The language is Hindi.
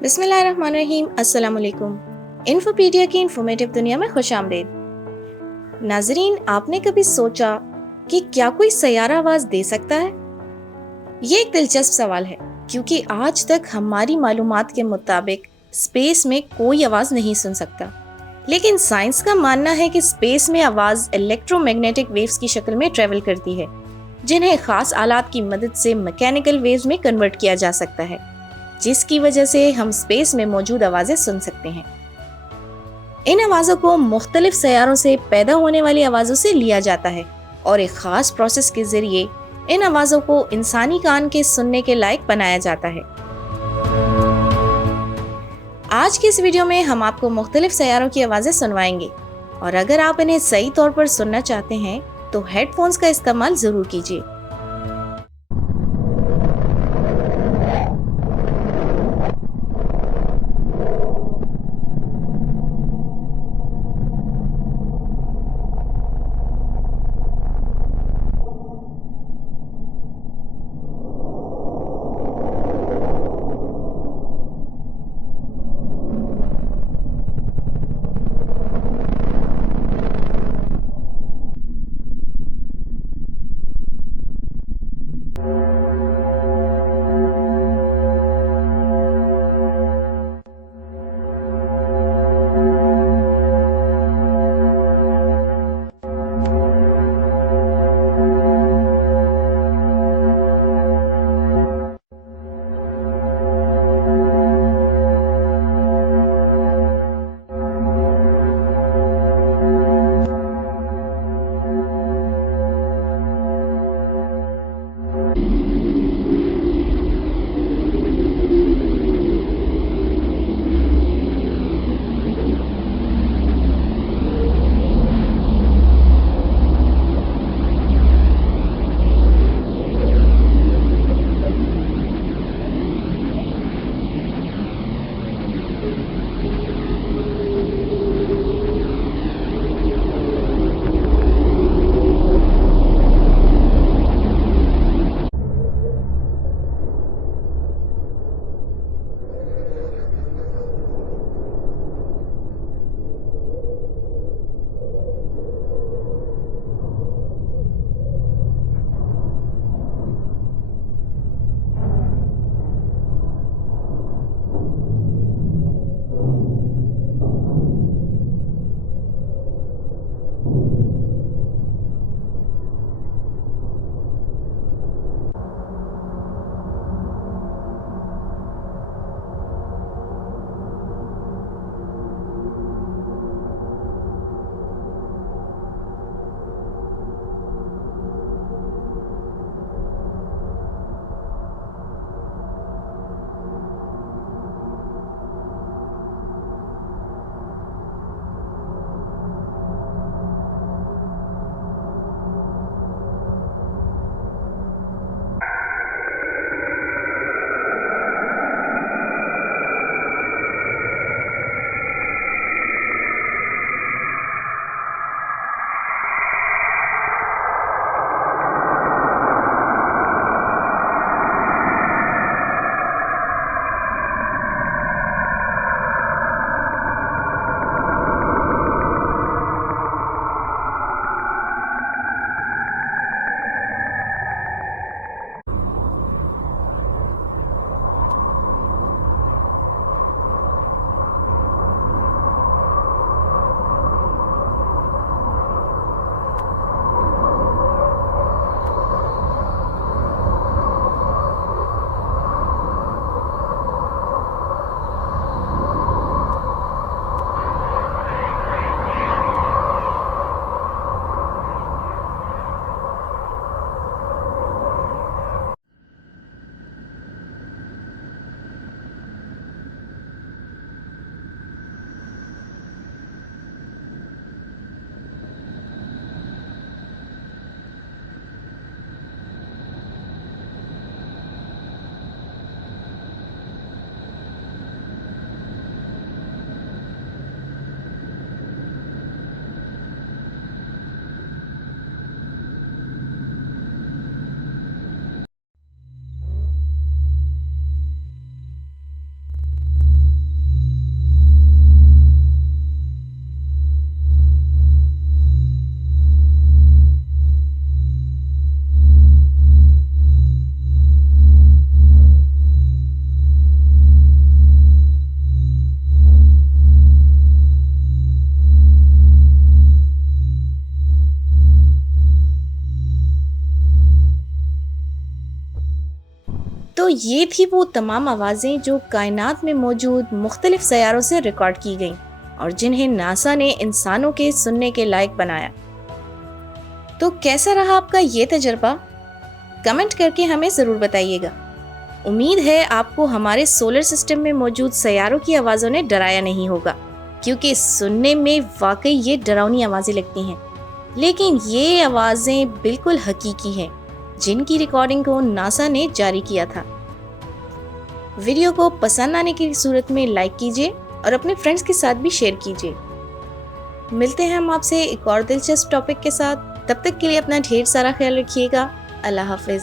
बिस्मिल्लाहिर्रहमानिर्रहीम। अस्सलाम वालेकुम। इन्फोपीडिया की इन्फॉर्मेटिव दुनिया में खुश आमदीद। नाजरीन, आपने कभी सोचा कि क्या कोई सैयारा आवाज दे सकता है? ये एक दिलचस्प सवाल है, क्योंकि आज तक हमारी मालूमात के मुताबिक स्पेस में कोई आवाज नहीं सुन सकता। लेकिन साइंस का मानना है कि स्पेस में आवाज इलेक्ट्रोमैग्नेटिक वेव्स की शक्ल में ट्रेवल करती है, जिन्हें खास आलात की मदद से मैकेनिकल वेव्स में कन्वर्ट किया जा सकता है, जिसकी वजह से हम स्पेस में मौजूद आवाजें सुन सकते हैं। इन आवाजों को मुख्तलिफ सैयारों से पैदा होने वाली आवाजों से लिया जाता है और एक खास प्रोसेस के जरिए इन आवाजों को इंसानी कान के सुनने के लायक बनाया जाता है। आज की इस वीडियो में हम आपको मुख्तलिफ सैयारों की आवाजें सुनवाएंगे, और अगर आप इन्हें सही तौर पर सुनना चाहते हैं तो हेडफोन्स का इस्तेमाल जरूर कीजिए। ये थी वो तमाम आवाज़ें जो कायनात में मौजूद मुख्तलिफ सैयारों से रिकॉर्ड की गईं और जिन्हें नासा ने इंसानों के सुनने के लायक बनाया। तो कैसा रहा आपका ये तजर्बा? कमेंट करके हमें ज़रूर बताइएगा। उम्मीद है आपको हमारे सोलर सिस्टम में मौजूद सैयारों की आवाज़ों ने डराया नहीं होगा, क्योंकि सुनने में वाकई ये डरावनी आवाज़ें लगती हैं, लेकिन ये आवाज़ें बिल्कुल हकीकी हैं, जिनकी रिकॉर्डिंग को नासा ने जारी किया था। वीडियो को पसंद आने की सूरत में लाइक कीजिए और अपने फ्रेंड्स के साथ भी शेयर कीजिए। मिलते हैं हम आपसे एक और दिलचस्प टॉपिक के साथ। तब तक के लिए अपना ढेर सारा ख्याल रखिएगा। अल्लाह हाफिज़।